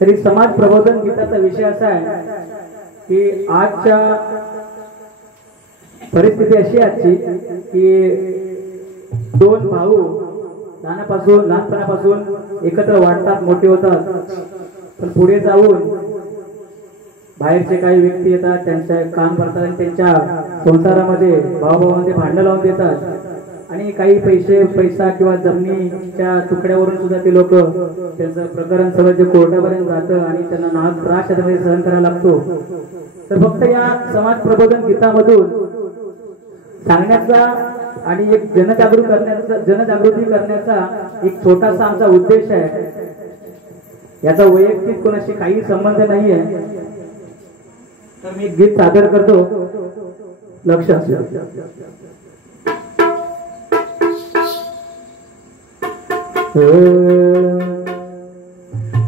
तरी समाज प्रबोधन गीताचा विषय असा आहे की आजच्या परिस्थिती अशी आजची की दोन भाऊ लहानपणापासून एकत्र वाढतात, मोठे होतात, पण पुढे जाऊन बाहेरचे काही व्यक्ती येतात, त्यांच्या काम करतात आणि त्यांच्या संसारामध्ये भावाभावामध्ये भांडण लावून देतात आणि काही पैसा किंवा जमिनीच्या तुकड्यावरून सुद्धा ते लोक त्यांचं प्रकरण सगळं जे कोर्टापर्यंत जातं आणि त्यांना नाहक त्रास त्यामध्ये सहन करायला लागतो. तर फक्त या समाज प्रबोधन गीतामधून सांगण्याचा आणि एक जनजागृती करण्याचा एक छोटासा आमचा उद्देश आहे. याचा वैयक्तिक कोणाशी काही संबंध नाही आहे. तर मी गीत सादर करतो, लक्ष असू.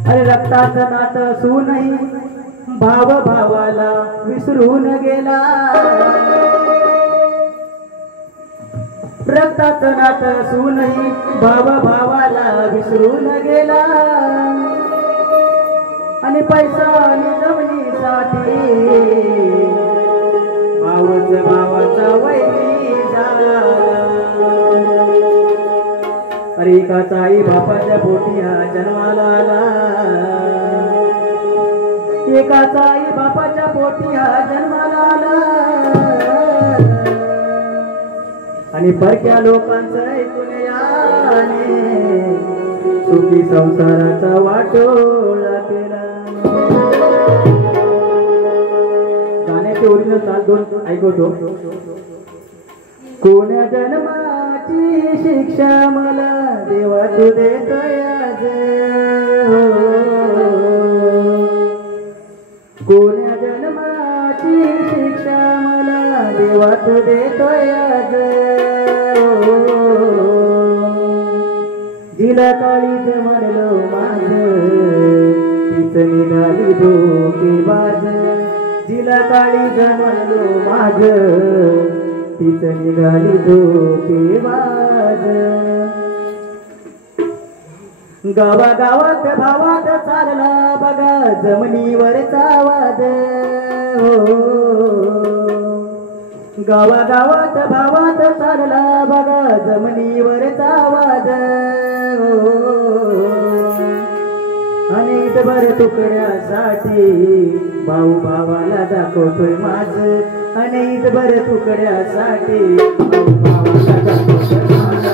अरे रक्ताचं नातं असूनही भाव भावाला विसरून गेला. रक्ताचं नातं असूनही भाव भावाला विसरून गेला आणि पैसा आणि जमिनीसाठी भावाचा वैरी झाला. अरे एकाचा आई बापाच्या पोटी हा जन्माला आला, एकाचा आई बापाच्या पोटी हा जन्माला आला आणि परक्या लोकांचं ऐकून याने सुखी संसाराचा वाटोळा केला. गाण्याचे ओरिजिनल ताल दोन ऐकवतो. कोण्या जन्माची शिक्षा मला देवा तू देतोय आज, कोण्या जन्माची शिक्षा मला देवा तू देतोय आज. जिला काळीच म्हणलो माझ तीच निघाली धोकेबाज, जिला काळीच म्हणलो माझ तीच निघाली धोकेबाज. गावागावात भावात चालला बघा जमिनीवरचा वाद, गावागावात भावात चालला बघा जमिनीवरचा वाद. अनेक भर तुकड्यासाठी भाऊ भावाला दाखवतोय माझ, अनेक भर तुकड्यासाठी भाऊ भावाला दाखवतोय माझ.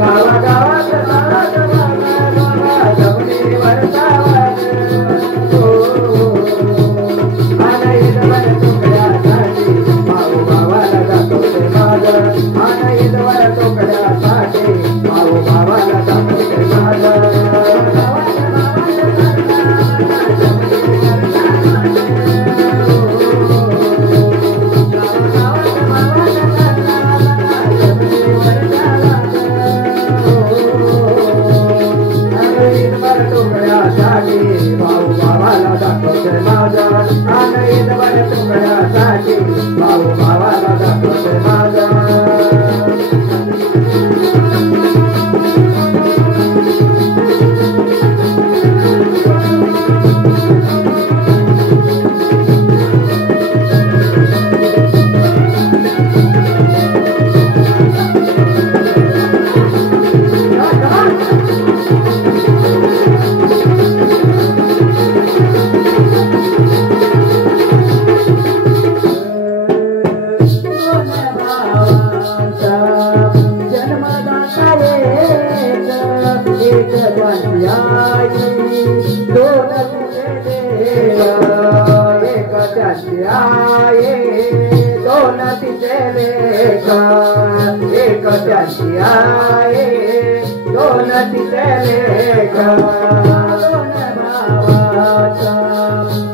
गावागावात गावागावात जमिनीवरचा वाद, अनेक भर तुकड्यासाठी भाऊ भावाला दाखवतोय माझ, अनेक भर तुकड्यासाठी भाऊ भावाला दाखवतोय माझ. भाऊ भावाला दाखवतोय माझा, अनेक भर तुकड्यासाठी भाऊ भावाला दाखवतोय माझा.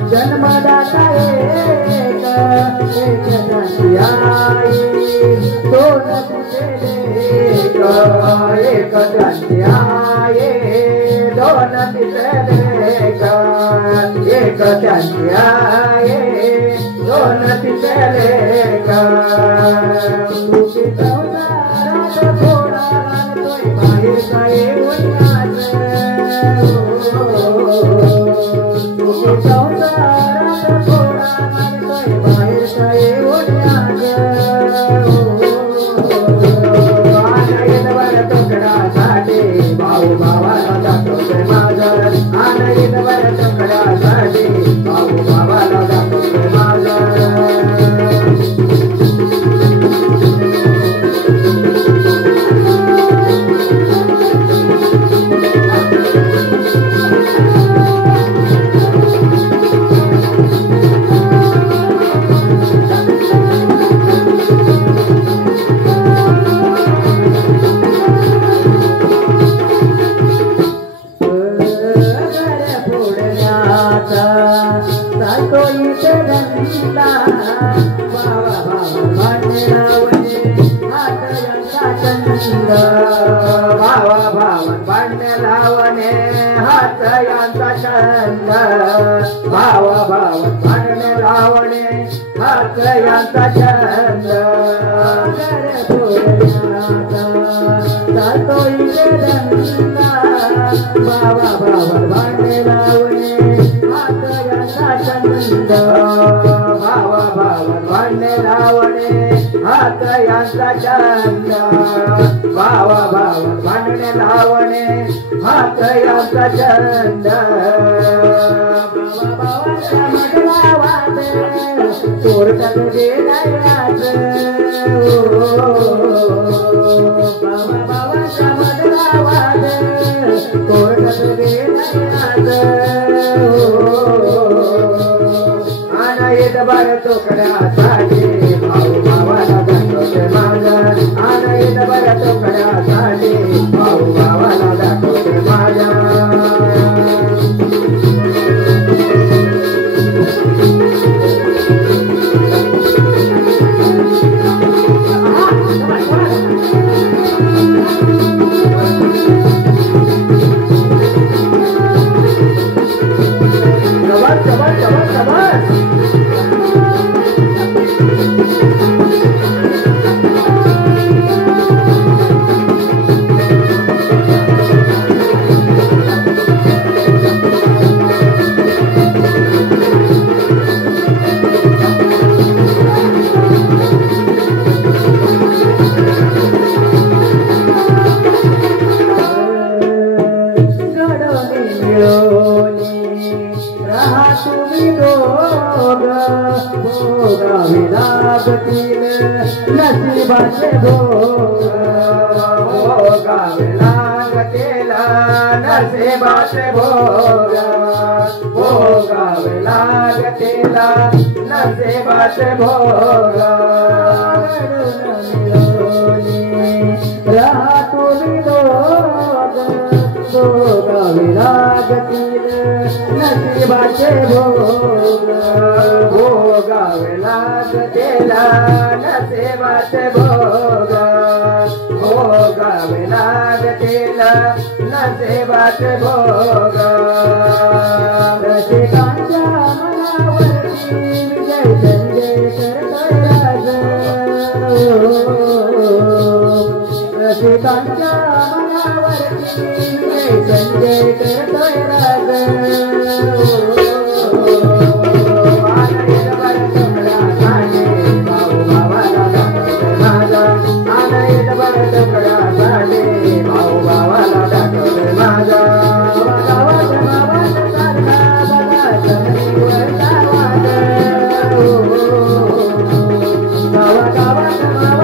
जन्मदाता एक त्यांची न तिथले का सुखी संसारात थोडा लागतोय बाहेर काय होईनाच सुखी संसारात थोडा लागतोय बाहेर काय होईनाच आनंदवर तुकडासाठी भाऊ भावाला दाखवतोय माझा आनंदवर तुकडासाठी भाऊ भावाला दाखवतोय माझा भावा भावन भांडणे लावणे हात यांचा छंद भावा भावन भांडणे लावणे हात यांचा छंद भावा भावन भांडणे लावणे हात यांचा छंद भावा भावन भांडणे लावणे हात यांचा छंद भावा भावन भांडणे लावणे हात यांचा छंद भावा भावाच्या मडलावात चोरटात गेलायाच भावा भावाच्या मडलावात चोरटात गेलायाच आनंद भर तुकड्यासाठी भाऊ भावाला दाखवते माझा आनंद भर तुकड्यासाठी भाऊ भावाला दाखवते माझा नशिबाचे भोगावे लागतेला नशिबाचे भोगावे लागतेला नशिबाचे भोग राहा तुम्ही भोगावे लागतील नशिबाचे भोगावे लागतेला नशिबाचे भोगावे लागतेला नशिबाचे भोग रसिकांच्या मनावरती विजय संजय करतोय राज रसिकांच्या मनावरती विजय संजय करतोय राज गावा गावा